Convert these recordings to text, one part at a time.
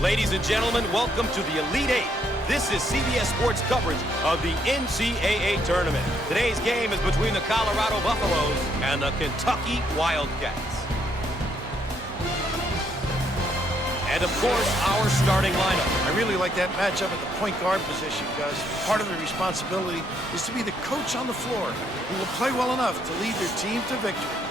Ladies and gentlemen, welcome to the Elite Eight. This is CBS Sports coverage of the NCAA tournament. Today's game is between the Colorado Buffaloes and the Kentucky Wildcats. And of course, our starting lineup. I really like that matchup at the point guard position, Gus. Part of the responsibility is to be the coach on the floor who will play well enough to lead their team to victory.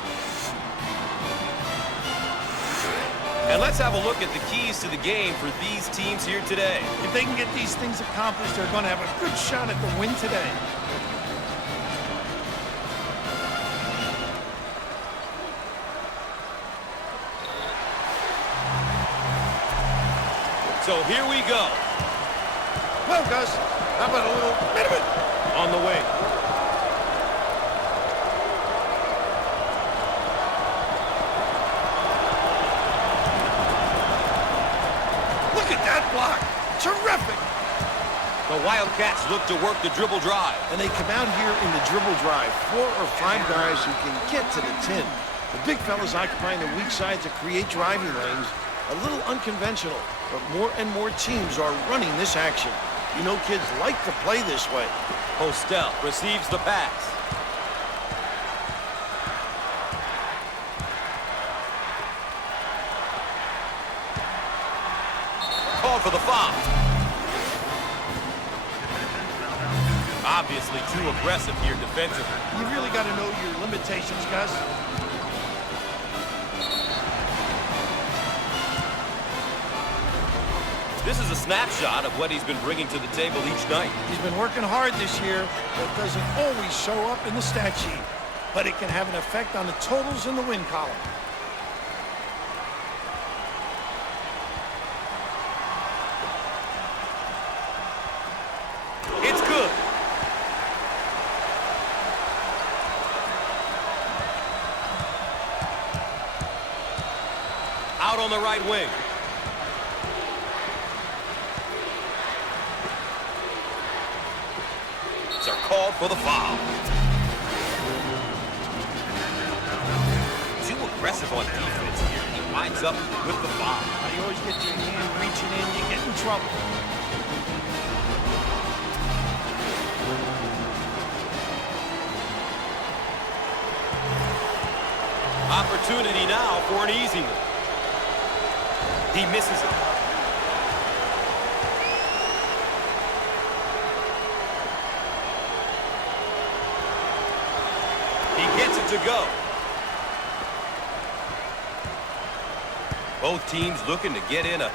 And let's have a look at the keys to the game for these teams here today. If they can get these things accomplished, they're going to have a good shot at the win today. So here we go. Well, Gus, how about a little bit of it? On the way. Look at that block. Terrific. The Wildcats look to work the dribble drive. And they come out here in the dribble drive. 4 or 5 guys who can get to the 10. The big fellas occupying the weak side to create driving lanes. A little unconventional, but more and more teams are running this action. You know, kids like to play this way. Postel receives the pass. Called for the foul. Obviously too aggressive here defensively. You really got to know your limitations, Gus. This is a snapshot of what he's been bringing to the table each night. He's been working hard this year. That doesn't always show up in the stat sheet, but it can have an effect on the totals in the win column. It's good. Out on the right wing. Are called for the foul. Too aggressive on defense here. He winds up with the foul. You always get your hand reaching in, you get in trouble. Opportunity now for an easy one. He misses it. To go. Both teams looking to get in a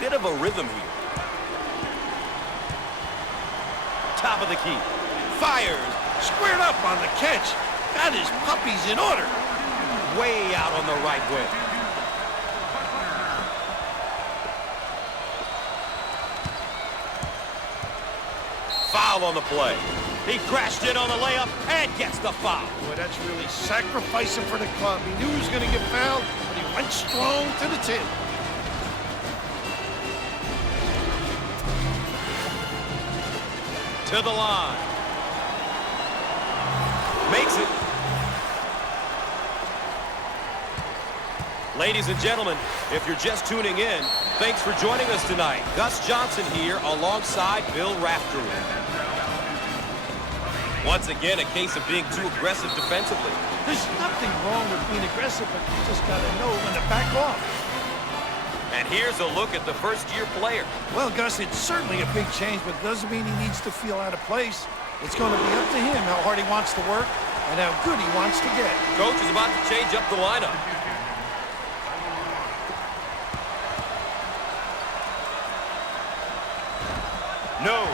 bit of a rhythm here. Top of the key. Fires. Squared up on the catch. Got his puppies in order. Way out on the right wing. Foul on the play. He crashed in on the layup and gets the foul. Boy, that's really sacrificing for the club. He knew he was going to get fouled, but he went strong to the 10. To the line. Makes it. Ladies and gentlemen, if you're just tuning in, thanks for joining us tonight. Gus Johnson here alongside Bill Raftery. Once again, a case of being too aggressive defensively. There's nothing wrong with being aggressive, but you just got to know when to back off. And here's a look at the first-year player. Well, Gus, it's certainly a big change, but it doesn't mean he needs to feel out of place. It's going to be up to him how hard he wants to work and how good he wants to get. Coach is about to change up the lineup. No,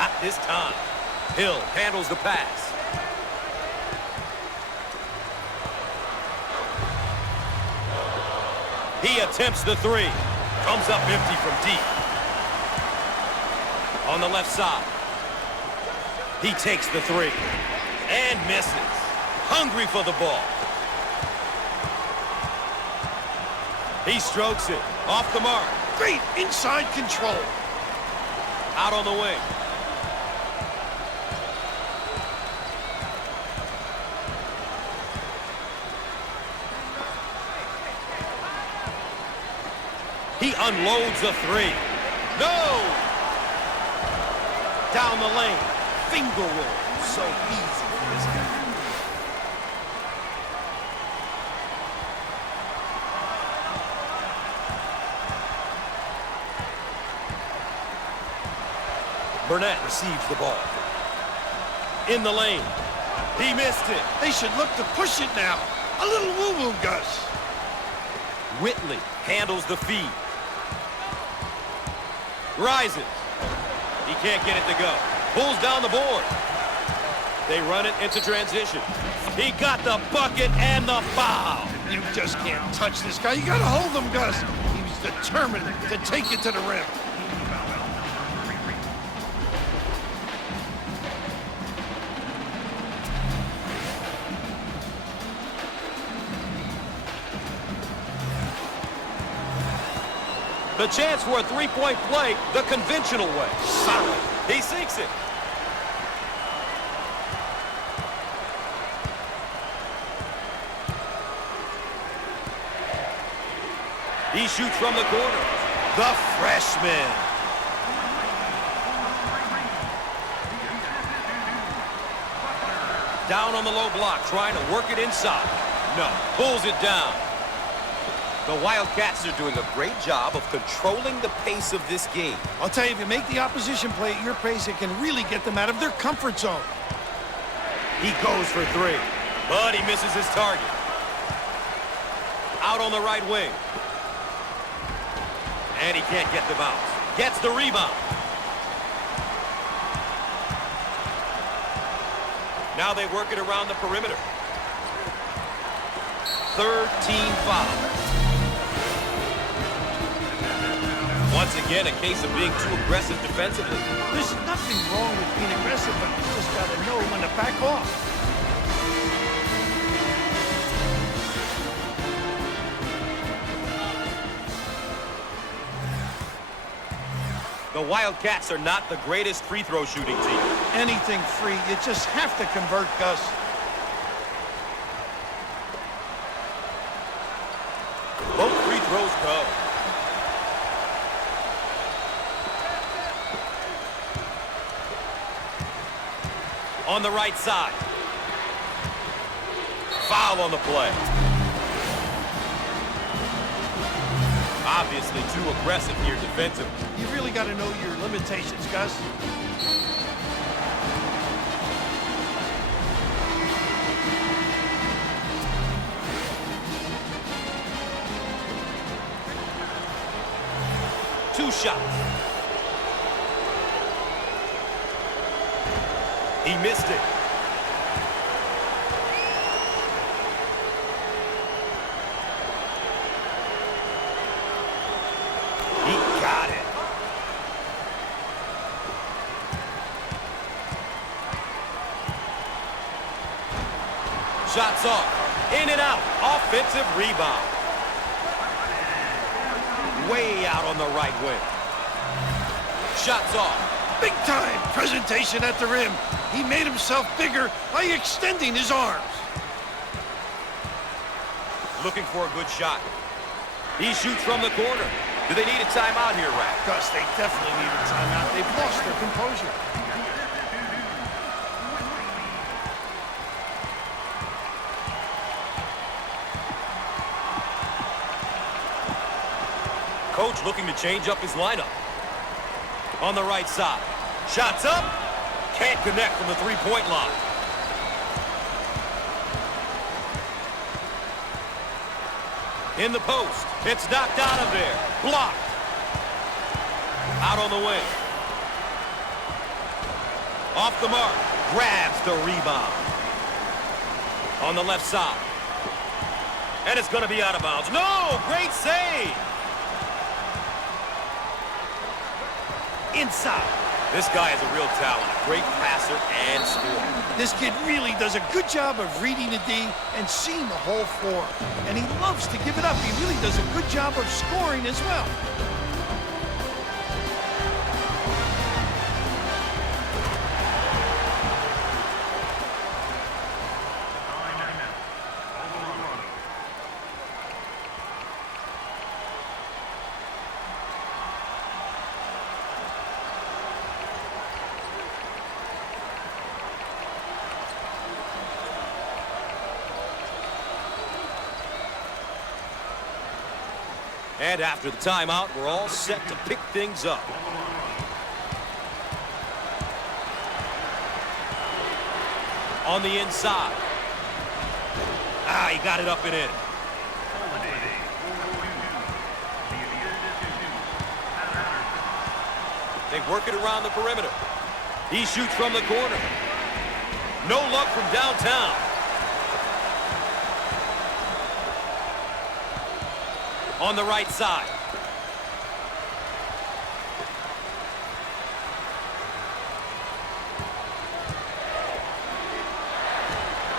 not this time. Hill handles the pass. He attempts the three. Comes up empty from deep. On the left side. He takes the three. And misses. Hungry for the ball. He strokes it. Off the mark. Great inside control. Out on the wing. He unloads the three. No! Down the lane. Finger roll. So easy for this guy. Burnett receives the ball. In the lane. He missed it. They should look to push it now. A little woo-woo, Gus. Whitley handles the feed. Rises. He can't get it to go. Pulls down the board. They run it into transition. He got the bucket and the foul. You just can't touch this guy. You gotta hold him, Gus. He was determined to take it to the rim. The chance for a three-point play the conventional way. Solid. He sinks it. He shoots from the corner. The freshman. Down on the low block, trying to work it inside. No, pulls it down. The Wildcats are doing a great job of controlling the pace of this game. I'll tell you, if you make the opposition play at your pace, it can really get them out of their comfort zone. He goes for three, but he misses his target. Out on the right wing. And he can't get the bounce. Gets the rebound. Now they work it around the perimeter. 13 fouls. Once again, a case of being too aggressive defensively. There's nothing wrong with being aggressive, but you just got to know when to back off. The Wildcats are not the greatest free throw shooting team. Anything free, you just have to convert, Gus. Both free throws go. On the right side. Foul on the play. Obviously too aggressive here defensively. You really got to know your limitations, Gus. Two shots. He missed it. He got it. Shots off. In and out. Offensive rebound. Way out on the right wing. Shots off. Big time presentation at the rim. He made himself bigger by extending his arms. Looking for a good shot. He shoots from the corner. Do they need a timeout here, Rack? Gus, they definitely need a timeout. They've lost their composure. Coach looking to change up his lineup. On the right side. Shots up. Can't connect from the three-point line. In the post. It's knocked out of there. Blocked. Out on the wing. Off the mark. Grabs the rebound. On the left side. And it's going to be out of bounds. No! Great save! Inside. This guy is a real talent. Great passer and scorer. This kid really does a good job of reading the D and seeing the whole floor. And he loves to give it up. He really does a good job of scoring as well. And after the timeout, we're all set to pick things up. On the inside. He got it up and in. They work it around the perimeter. He shoots from the corner. No luck from downtown. On the right side.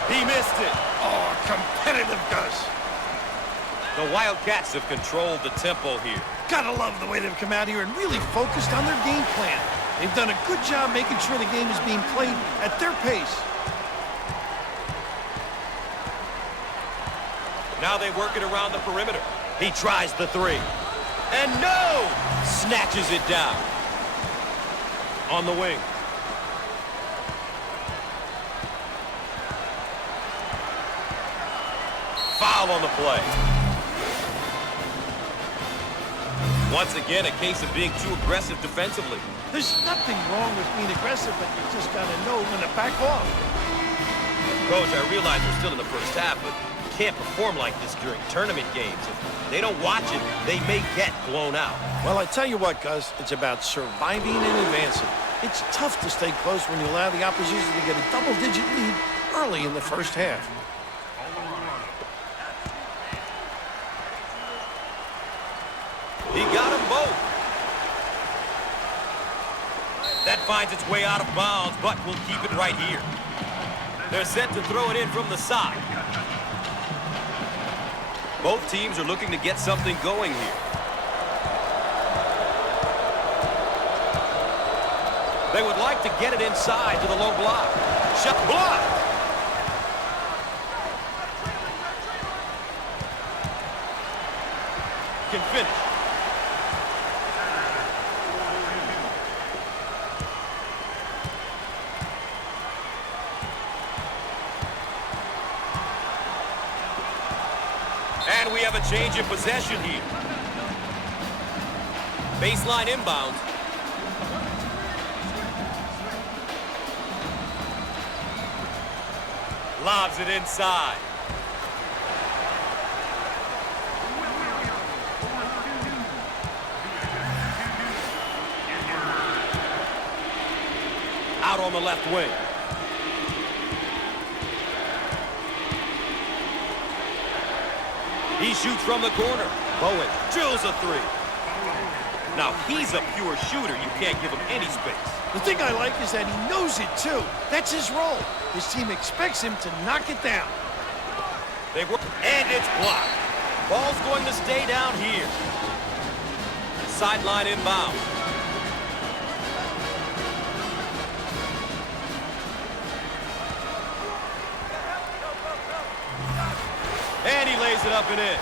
He missed it. Oh, competitive Gus. The Wildcats have controlled the tempo here. Gotta love the way they've come out here and really focused on their game plan. They've done a good job making sure the game is being played at their pace. Now they work it around the perimeter. He tries the three. And no! Snatches it down. On the wing. Foul on the play. Once again, a case of being too aggressive defensively. There's nothing wrong with being aggressive, but you just got to know when to back off. Coach, I realize we're still in the first half, but you can't perform like this during tournament games. If they don't watch it, they may get blown out. Well, I tell you what, Gus, it's about surviving and advancing. It's tough to stay close when you allow the opposition to get a double-digit lead early in the first half. He got them both. That finds its way out of bounds, but we'll keep it right here. They're set to throw it in from the side. Both teams are looking to get something going here. They would like to get it inside to the low block. Shot blocked. Can finish. And we have a change in possession here. Baseline inbound. Lobs it inside. Out on the left wing. He shoots from the corner. Bowen drills a three. Now, he's a pure shooter. You can't give him any space. The thing I like is that he knows it, too. That's his role. His team expects him to knock it down. They work, and it's blocked. Ball's going to stay down here. Sideline inbound. And he lays it up and in.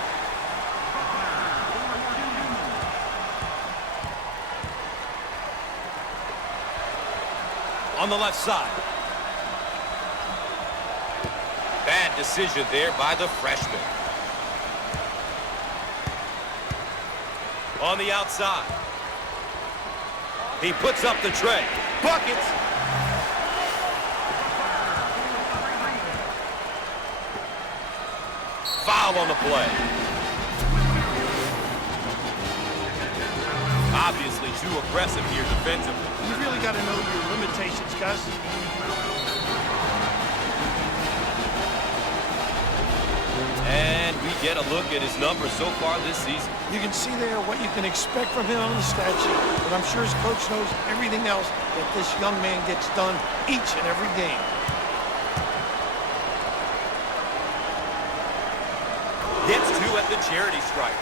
On the left side. Bad decision there by the freshman. On the outside. He puts up the tray. Buckets. Foul on the play. Obviously too aggressive here defensively. You really got to know your limitations, Gus. And we get a look at his numbers so far this season. You can see there what you can expect from him on the stat sheet, but I'm sure his coach knows everything else that this young man gets done each and every game. Gets two at the charity stripe.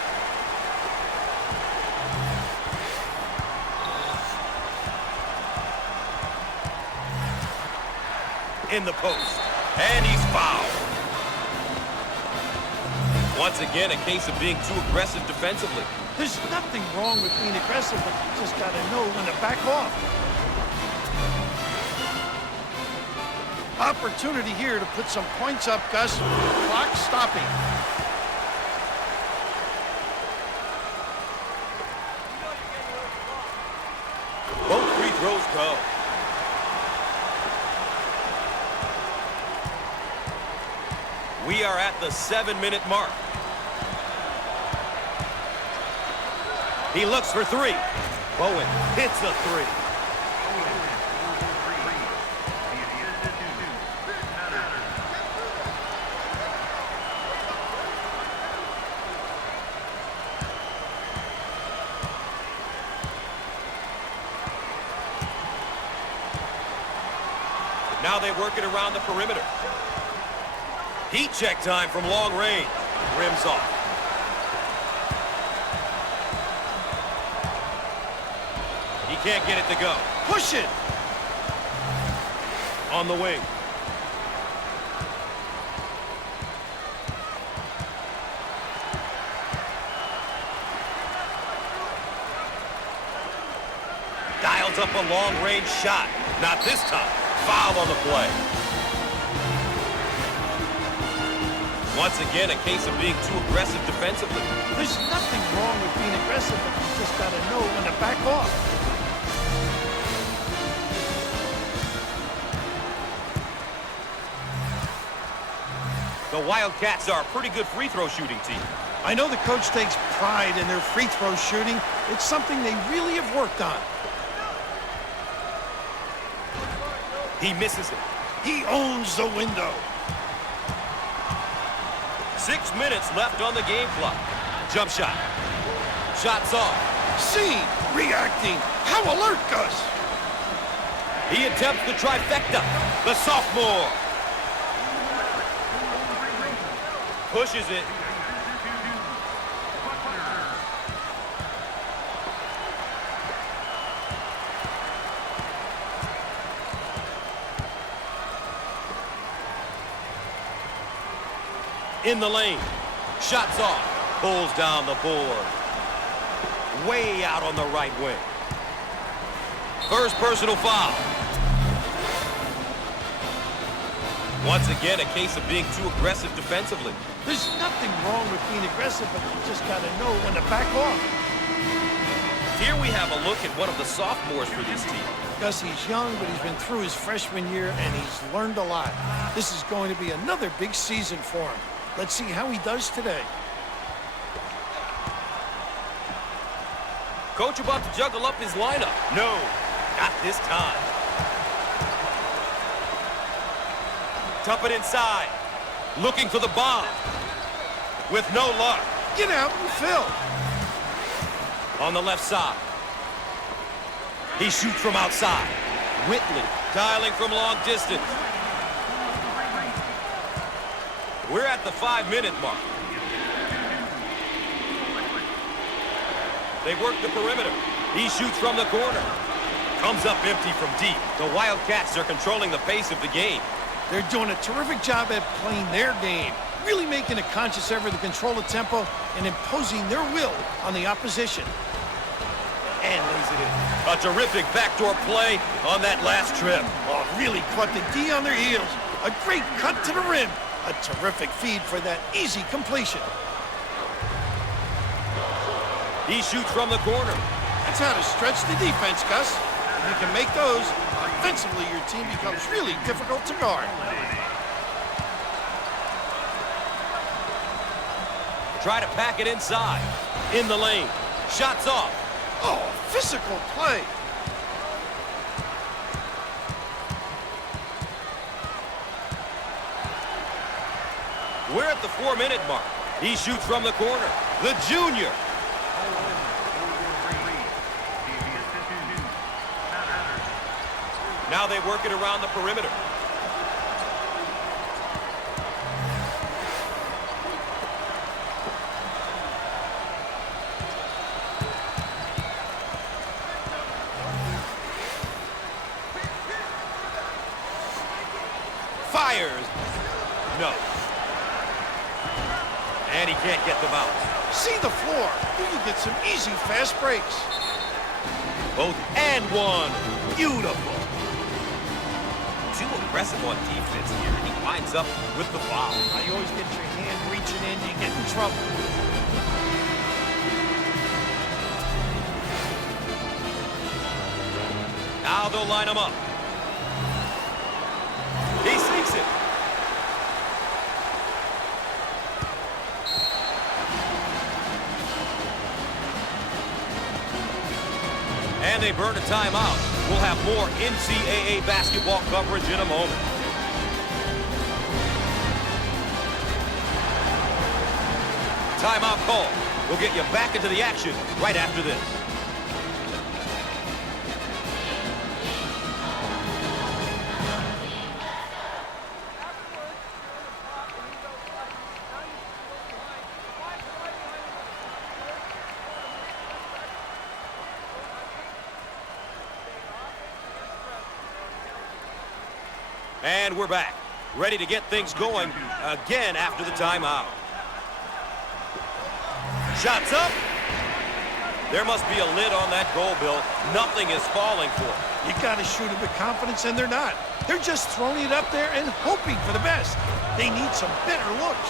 In the post. And he's fouled. Once again, a case of being too aggressive defensively. There's nothing wrong with being aggressive, but you just got to know when to back off. Opportunity here to put some points up, Gus. Clock stopping. throws go. We are at the 7-minute mark. He looks for three. Bowen hits a three. Now they work it around the perimeter. Heat check time from long range. Rims off. He can't get it to go. Push it. On the wing. Dials up a long-range shot. Not this time. Foul on the play. Once again, a case of being too aggressive defensively. There's nothing wrong with being aggressive, but you just got to know when to back off. The Wildcats are a pretty good free throw shooting team. I know the coach takes pride in their free throw shooting. It's something they really have worked on. He misses it. He owns the window. 6 minutes left on the game clock. Jump shot. Shots off. See, reacting. How alert, Gus. He attempts the trifecta. The sophomore. Pushes it. In the lane. Shots off. Pulls down the board. Way out on the right wing. First personal foul. Once again, a case of being too aggressive defensively. There's nothing wrong with being aggressive, but you just got to know when to back off. Here we have a look at one of the sophomores for this team. Gus, he's young, but he's been through his freshman year, and he's learned a lot. This is going to be another big season for him. Let's see how he does today. Coach about to juggle up his lineup. No, not this time. Dump it inside. Looking for the bomb. With no luck. Get out and fill. On the left side. He shoots from outside. Whitley dialing from long distance. We're at the 5-minute mark. They work the perimeter. He shoots from the corner. Comes up empty from deep. The Wildcats are controlling the pace of the game. They're doing a terrific job at playing their game, really making a conscious effort to control the tempo and imposing their will on the opposition. And lays it in. A terrific backdoor play on that last trip. Oh, really caught the D on their heels. A great cut to the rim. A terrific feed for that easy completion. He shoots from the corner. That's how to stretch the defense, Gus. If you can make those, offensively your team becomes really difficult to guard. Try to pack it inside. In the lane. Shots off. Oh, physical play. We're at the 4-minute mark. He shoots from the corner. The junior. Now they work it around the perimeter. Fires. No. And he can't get them out. See the floor. You can get some easy fast breaks. Both and one. Beautiful. Too aggressive on defense here. He winds up with the foul. You always get your hand reaching in, you get in trouble. How they'll line them up. He sinks it. And they burn a timeout. We'll have more NCAA basketball coverage in a moment. Timeout call. We'll get you back into the action right after this. And we're back, ready to get things going again after the timeout. Shots up. There must be a lid on that goal, Bill. Nothing is falling for it. You got to shoot it with confidence, and they're not. They're just throwing it up there and hoping for the best. They need some better looks.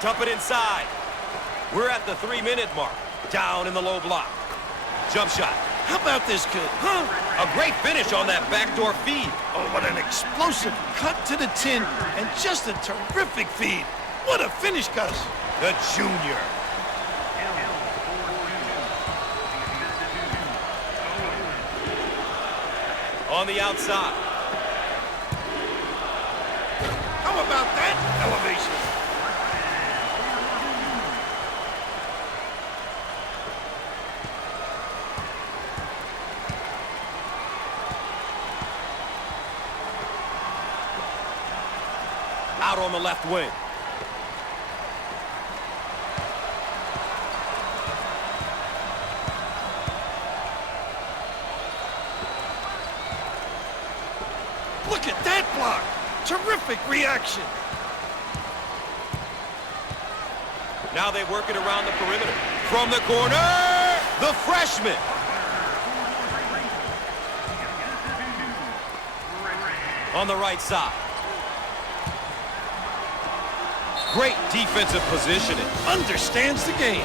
Dump it inside. We're at the 3-minute mark. Down in the low block. Jump shot. How about this kid, huh? A great finish on that backdoor feed. Oh, what an explosive cut to the tin and just a terrific feed. What a finish, Gus. The junior. On the outside. How about that elevation? Out on the left wing. Look at that block. Terrific reaction. Now they work it around the perimeter. From the corner, the freshman. On the right side. Great defensive positioning. Understands the game.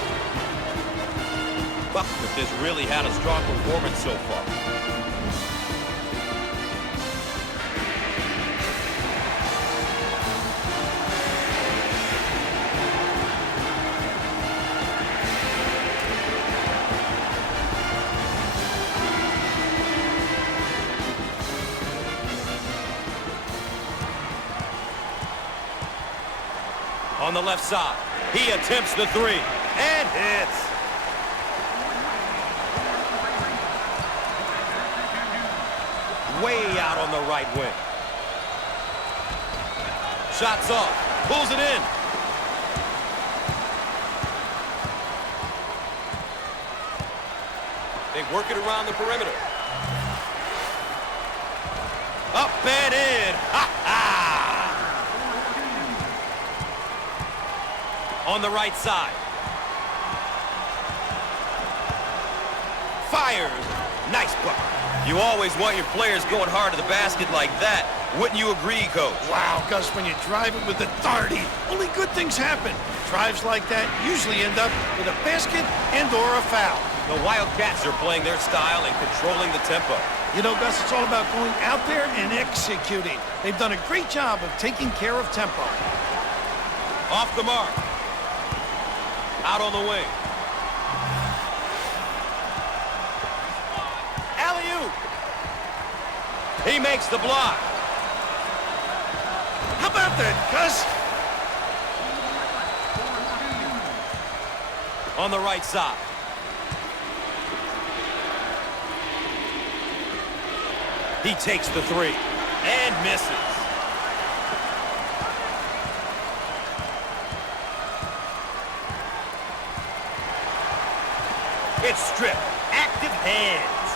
Buckner has really had a strong performance so far. On the left side, he attempts the three and hits. Way out on the right wing. Shots off, pulls it in. They work it around the perimeter. Up and in. Ha ha! On the right side. Fires. Nice bucket. You always want your players going hard to the basket like that. Wouldn't you agree, Coach? Wow, Gus, when you drive it with authority, only good things happen. Drives like that usually end up with a basket and or a foul. The Wildcats are playing their style and controlling the tempo. You know, Gus, it's all about going out there and executing. They've done a great job of taking care of tempo. Off the mark. Out on the wing. Alley-oop. He makes the block. How about that, Gus? On the right side. He takes the three and misses. It's stripped. Active hands.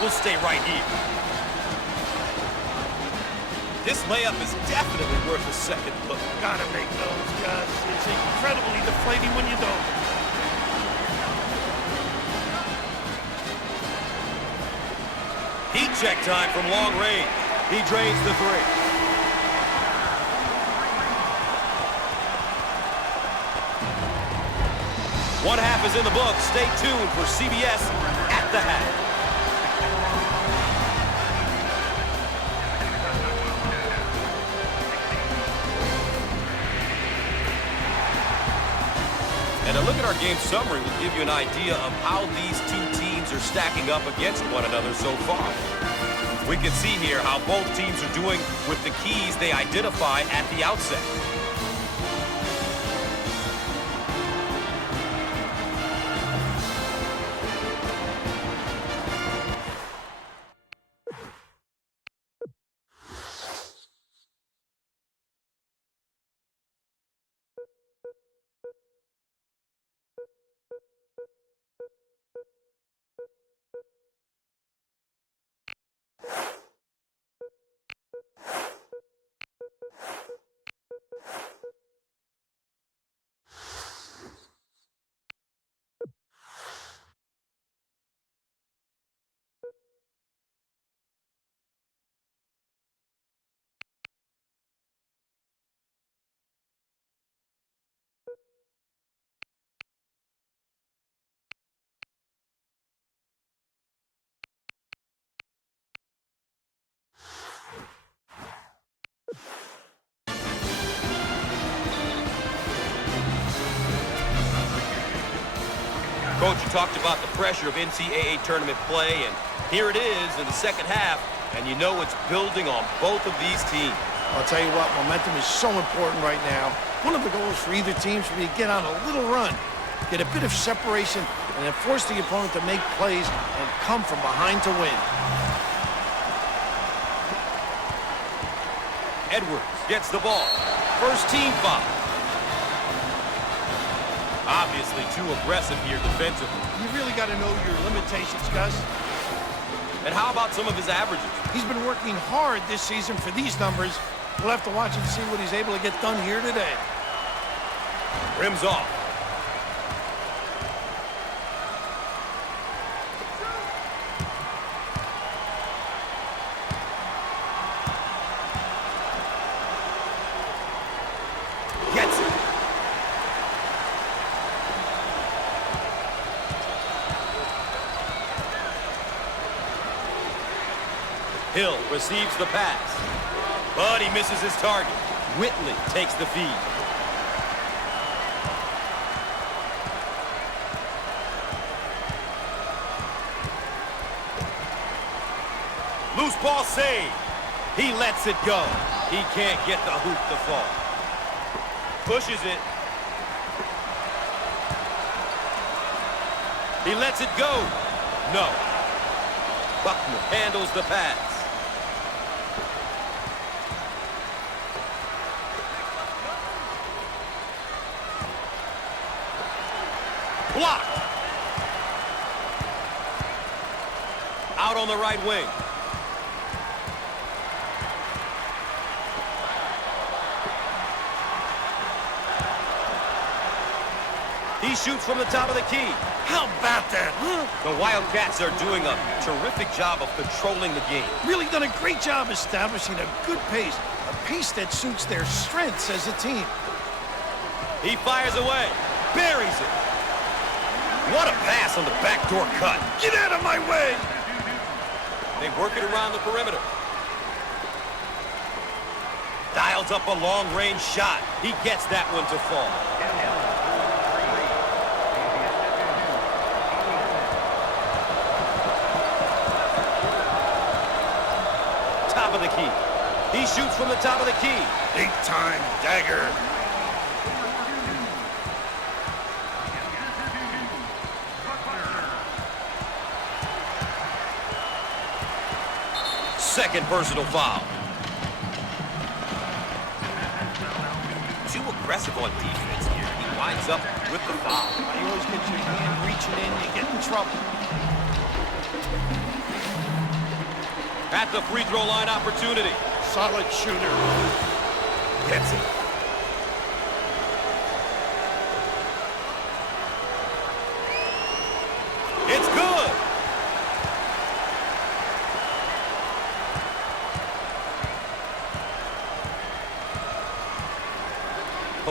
We'll stay right here. This layup is definitely worth a second look. Gotta make those, Gus. It's incredibly deflating when you don't. Check time from long range. He drains the three. One half is in the book. Stay tuned for CBS at the half. And a look at our game summary will give you an idea of how these two teams are stacking up against one another so far. We can see here how both teams are doing with the keys they identify at the outset. Coach, you talked about the pressure of NCAA tournament play, and here it is in the second half, and you know it's building on both of these teams. I'll tell you what, momentum is so important right now. One of the goals for either team should be to get on a little run, get a bit of separation, and then force the opponent to make plays and come from behind to win. Edwards gets the ball. First team foul. Obviously too aggressive here defensively. You really got to know your limitations, Gus. And how about some of his averages? He's been working hard this season for these numbers. We'll have to watch and see what he's able to get done here today. Rims off. Gets it. Hill receives the pass, but he misses his target. Whitley takes the feed. Loose ball save. He lets it go. He can't get the hoop to fall. Pushes it. He lets it go. No. Buckner handles the pass. Blocked. Out on the right wing. He shoots from the top of the key. How about that, huh? The Wildcats are doing a terrific job of controlling the game. Really done a great job establishing a good pace, a pace that suits their strengths as a team. He fires away, buries it. What a pass on the backdoor cut. Get out of my way! They work it around the perimeter. Dials up a long-range shot. He gets that one to fall. Top of the key. He shoots from the top of the key. Big-time dagger. Second personal foul. Too aggressive on defense here. He winds up with the foul. You always get your hand reaching in, you get in trouble. At the free throw line opportunity. Solid shooter. Gets it. It's good.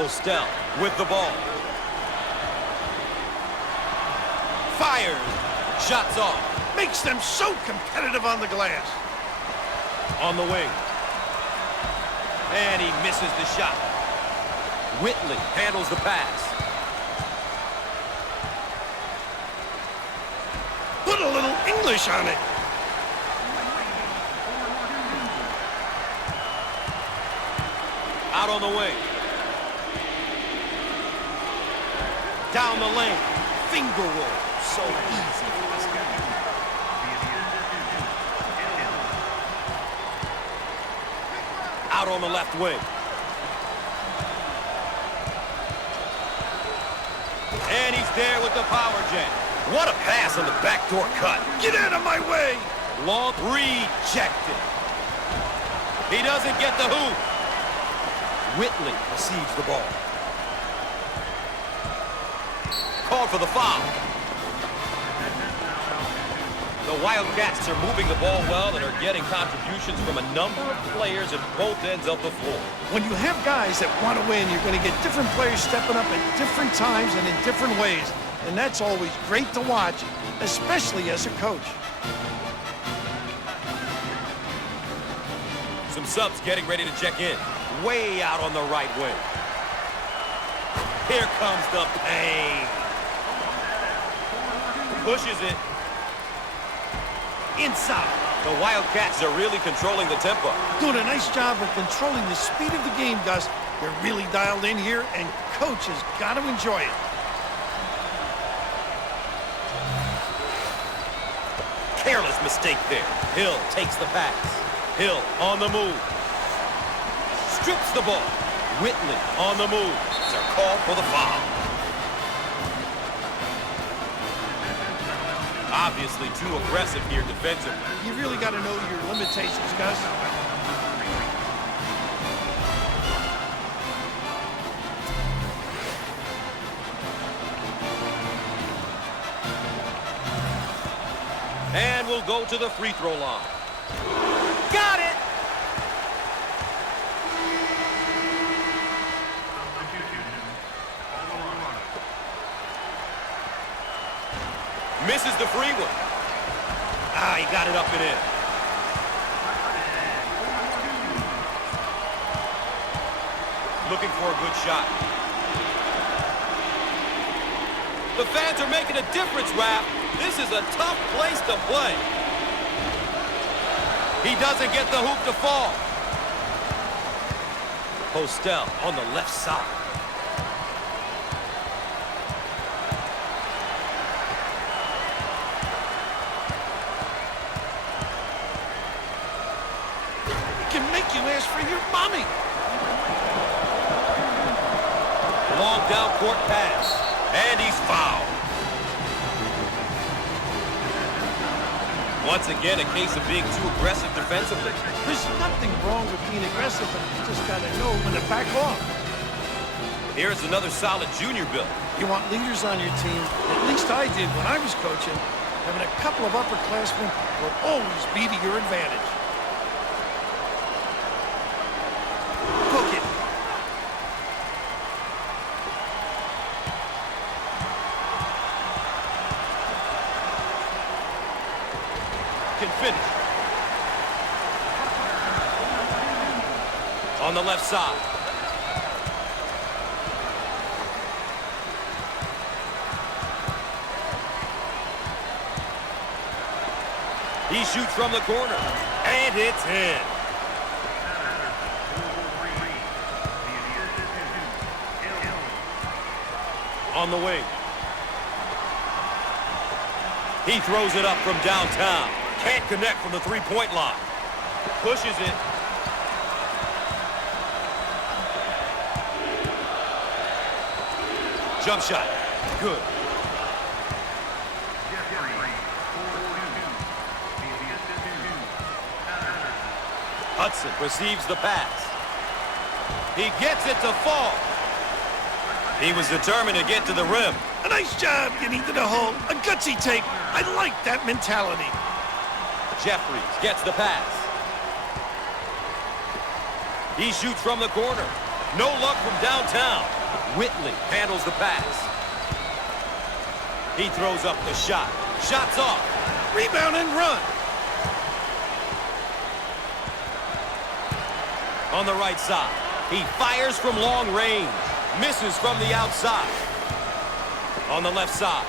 Postel with the ball. Fires. Shots off. Makes them so competitive on the glass. On the wing. And he misses the shot. Whitley handles the pass. Put a little English on it. Out on the wing. Down the lane. Finger roll. So easy. Out on the left wing. And he's there with the power jam. What a pass on the backdoor cut. Get out of my way. Long rejected. He doesn't get the hoop. Whitley receives the ball. Called for the foul. The Wildcats are moving the ball well and are getting contributions from a number of players at both ends of the floor. When you have guys that want to win, you're going to get different players stepping up at different times and in different ways. And that's always great to watch, especially as a coach. Some subs getting ready to check in. Way out on the right wing. Here comes the pain. Pushes it. Inside. The Wildcats are really controlling the tempo. Doing a nice job of controlling the speed of the game, Gus. They're really dialed in here, and coach has got to enjoy it. Careless mistake there. Hill takes the pass. Hill on the move. Strips the ball. Whitley on the move. It's a call for the foul. Obviously too aggressive here defensively. You really got to know your limitations, Gus. And we'll go to the free throw line. Got it! Misses the free one. Ah, he got it up and in. Looking for a good shot. The fans are making a difference, Raph. This is a tough place to play. He doesn't get the hoop to fall. Postel on the left side. Can make you ask for your mommy. Long down court pass. And he's fouled. Once again, a case of being too aggressive defensively. There's nothing wrong with being aggressive, but you just got to know when to back off. Here's another solid junior build. You want leaders on your team. At least I did when I was coaching. Having a couple of upperclassmen will always be to your advantage. Cook it. Can finish. On the left side. He shoots from the corner. And it's in. On the wing. He throws it up from downtown. Can't connect from the three-point line. Pushes it. Jump shot. Good. Hudson receives the pass. He gets it to fall. He was determined to get to the rim. A nice job getting to the hole. A gutsy take. I like that mentality. Jeffries gets the pass. He shoots from the corner. No luck from downtown. Whitley handles the pass. He throws up the shot. Shot's off. Rebound and run. On the right side, he fires from long range. Misses from the outside. On the left side.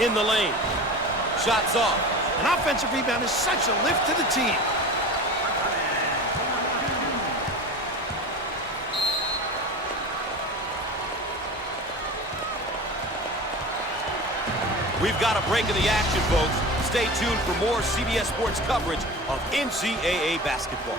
In the lane. Shots off. An offensive rebound is such a lift to the team. We've got a break in the action, folks. Stay tuned for more CBS Sports coverage of NCAA basketball.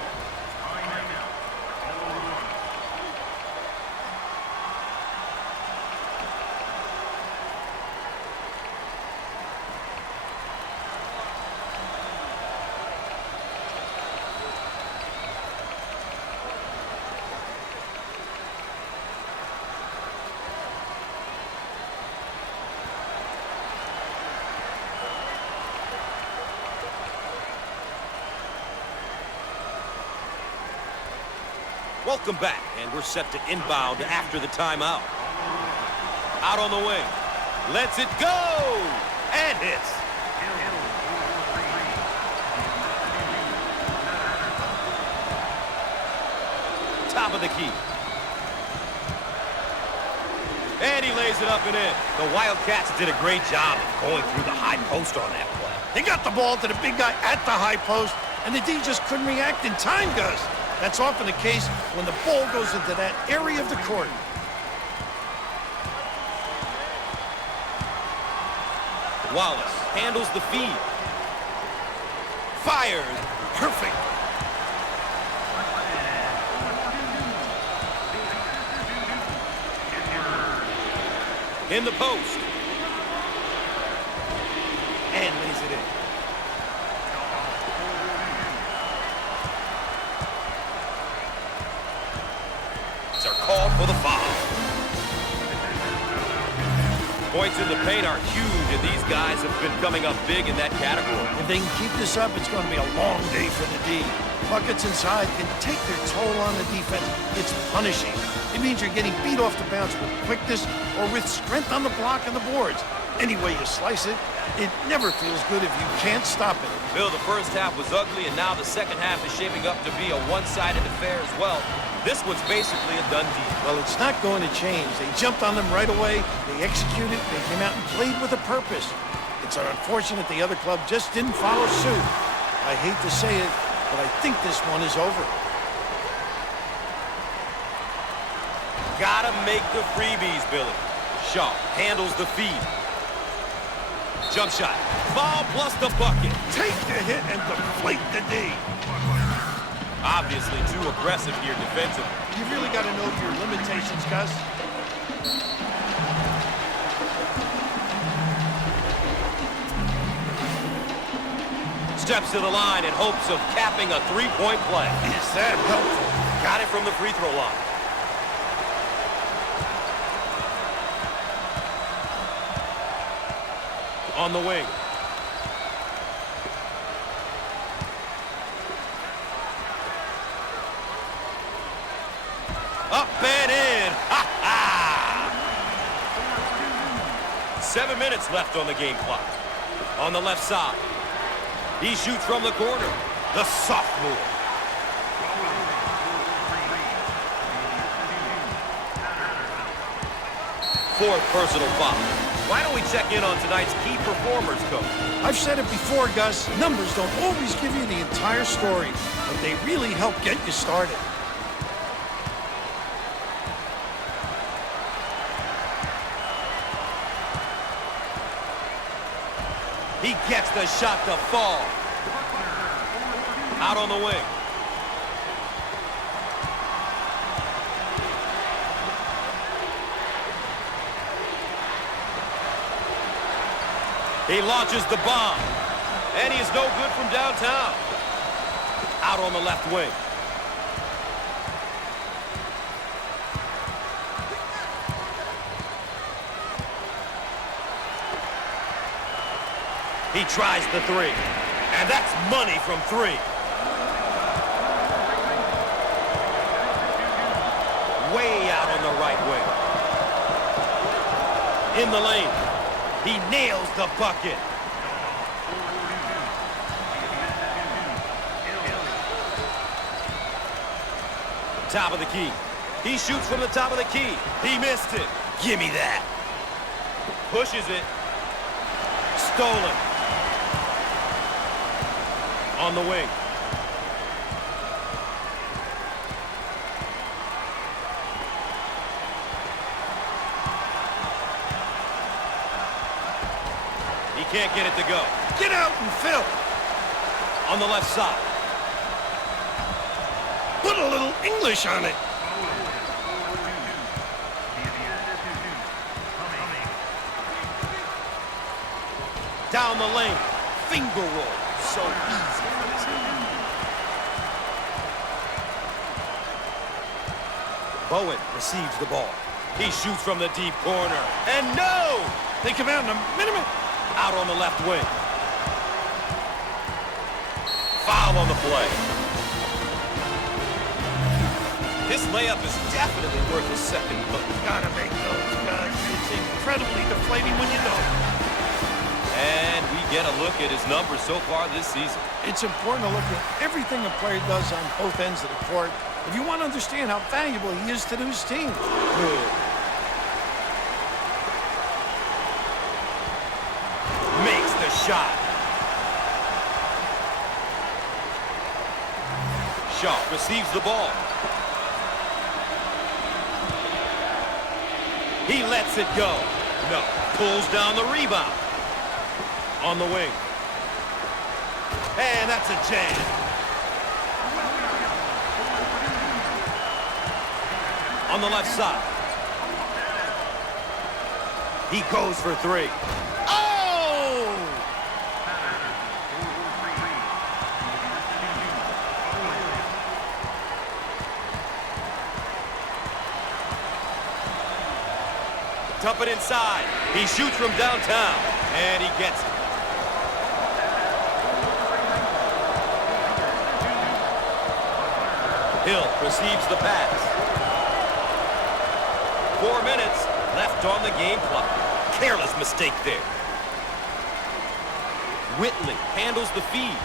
Welcome back, and we're set to inbound after the timeout. Out on the wing. Lets it go! And hits. Top of the key. And he lays it up and in. The Wildcats did a great job of going through the high post on that play. They got the ball to the big guy at the high post, and the D just couldn't react in time, Gus. That's often the case when the ball goes into that area of the court. Wallace handles the feed. Fires. Perfect. In the post. And lays it in. Are called for the foul. Points in the paint are huge, and these guys have been coming up big in that category. If they can keep this up, it's going to be a long day for the D. Buckets inside can take their toll on the defense. It's punishing. It means you're getting beat off the bounce with quickness or with strength on the block and the boards. Any way you slice it, it never feels good if you can't stop it. Bill, the first half was ugly, and now the second half is shaping up to be a one-sided affair as well. This one's basically a done deal. Well, it's not going to change. They jumped on them right away. They executed. They came out and played with a purpose. It's unfortunate the other club just didn't follow suit. I hate to say it, but I think this one is over. Gotta make the freebies, Billy. Shaw handles the feed. Jump shot. Foul plus the bucket. Take the hit and deflate the D. Obviously too aggressive here defensively. You really got to know your limitations, Gus. Steps to the line in hopes of capping a three-point play. Is that helpful? Got it from the free throw line. On the wing. Up and in. Ha ha! 7 minutes left on the game clock. On the left side. He shoots from the corner. The sophomore. Fourth personal foul. Why don't we check in on tonight's key performers, Coach? I've said it before, Gus. Numbers don't always give you the entire story, but they really help get you started. He gets the shot to fall. Out on the wing. He launches the bomb. And he is no good from downtown. Out on the left wing. He tries the three. And that's money from three. Way out on the right wing. In the lane. He nails the bucket. Top of the key. He shoots from the top of the key. He missed it. Give me that. Pushes it. Stolen. On the wing. He can't get it to go. Get out and fill. On the left side. Put a little English on it. Down the lane. Finger roll. So easy for this guy. Bowen receives the ball. He shoots from the deep corner. And no! They come out in a minute. Out on the left wing. Foul on the play. This layup is definitely worth a second look. Gotta make those, guys. It's incredibly deflating when you don't. And we get a look at his numbers so far this season. It's important to look at everything a player does on both ends of the court if you want to understand how valuable he is to his team. Good. Makes the shot. Shaw receives the ball. He lets it go. No. Pulls down the rebound. On the wing. And that's a jam. On the left side. He goes for three. Oh! Dump it inside. He shoots from downtown. And he gets it. Hill receives the pass. 4 minutes left on the game clock. Careless mistake there. Whitley handles the feed.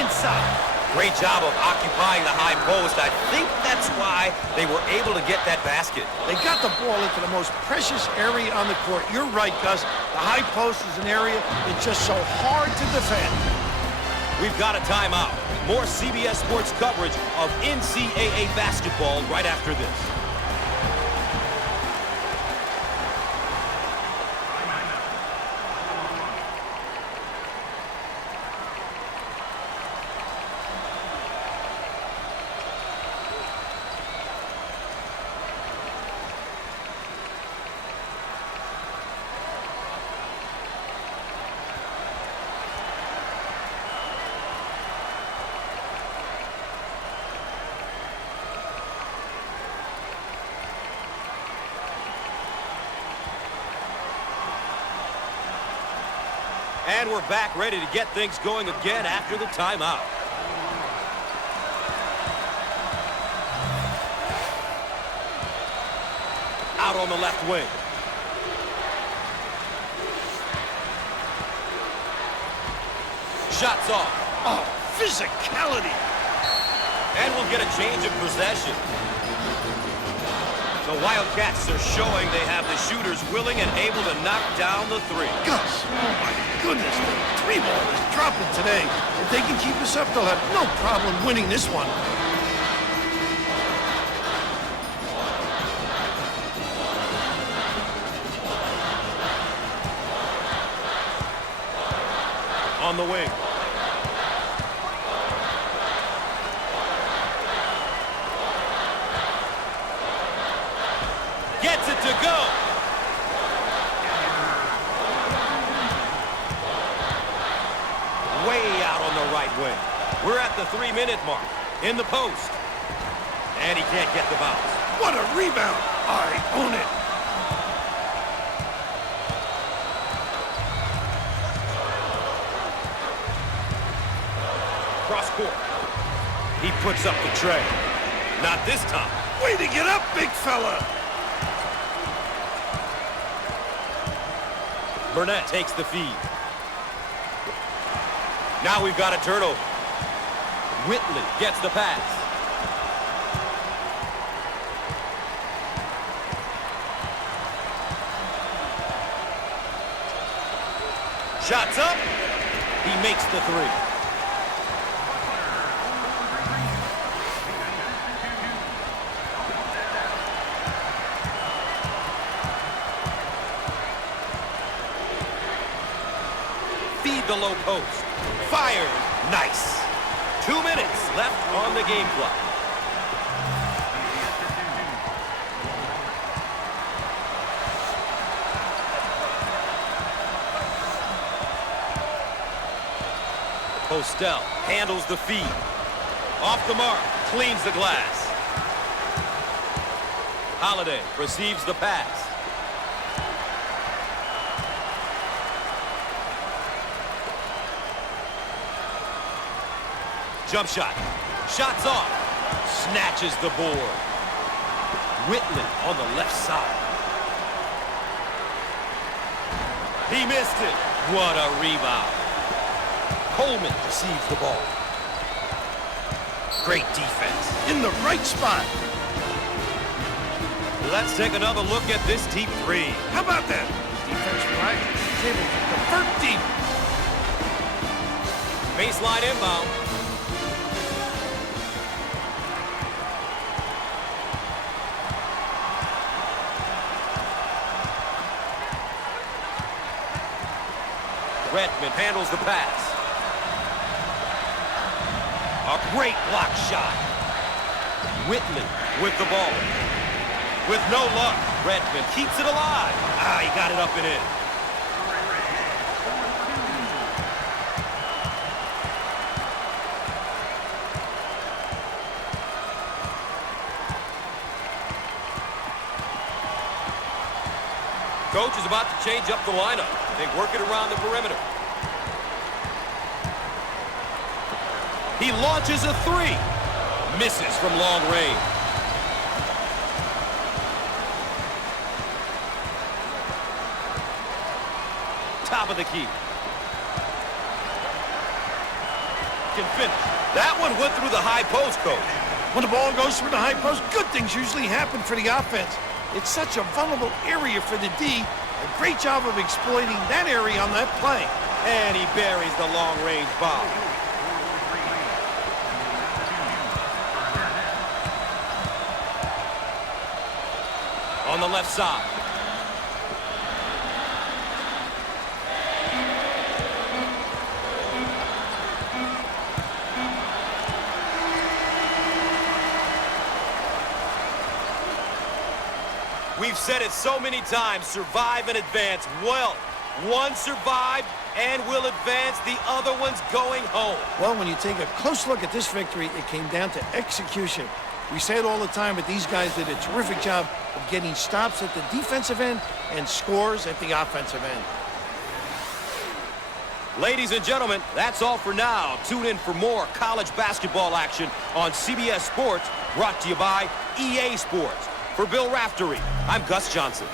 Inside. Great job of occupying the high post. I think that's why they were able to get that basket. They got the ball into the most precious area on the court. You're right, Gus. The high post is an area it's just so hard to defend. We've got a timeout. More CBS Sports coverage of NCAA basketball right after this. And we're back ready to get things going again after the timeout. Out on the left wing. Shots off. Oh, physicality. And we'll get a change of possession. The Wildcats are showing they have the shooters willing and able to knock down the three. Gus, oh my goodness, the three ball is dropping today. If they can keep us up, they'll have no problem winning this one. On the wing. Gets it to go. Way out on the right wing. We're at the 3-minute mark. In the post. And he can't get the bounce. What a rebound. I own it. Cross court. He puts up the tray. Not this time. Way to get up, big fella. Burnett takes the feed. Now we've got a turnover. Whitley gets the pass. Shots up. He makes the three. Feed the low post. Fires. Nice. 2 minutes left on the game clock. Postel handles the feed. Off the mark. Cleans the glass. Holiday receives the pass. Jump shot. Shots off. Snatches the board. Whitley on the left side. He missed it. What a rebound. Coleman receives the ball. Great defense. In the right spot. Let's take another look at this deep three. How about that? Defensive right. He's able to convert deep. Baseline inbound. Redmond handles the pass. A great block shot. Whitley with the ball. With no luck, Redmond keeps it alive. He got it up and in. Coach is about to change up the lineup. They work it around the perimeter. He launches a three. Misses from long range. Top of the key. Can finish. That one went through the high post, Coach. When the ball goes through the high post, good things usually happen for the offense. It's such a vulnerable area for the D. A great job of exploiting that area on that play. And he buries the long-range bomb. On the left side. We've said it so many times, survive and advance. Well, one survived and will advance, the other one's going home. Well, when you take a close look at this victory, it came down to execution. We say it all the time, but these guys did a terrific job of getting stops at the defensive end and scores at the offensive end. Ladies and gentlemen, that's all for now. Tune in for more college basketball action on CBS Sports, brought to you by EA Sports. For Bill Raftery, I'm Gus Johnson.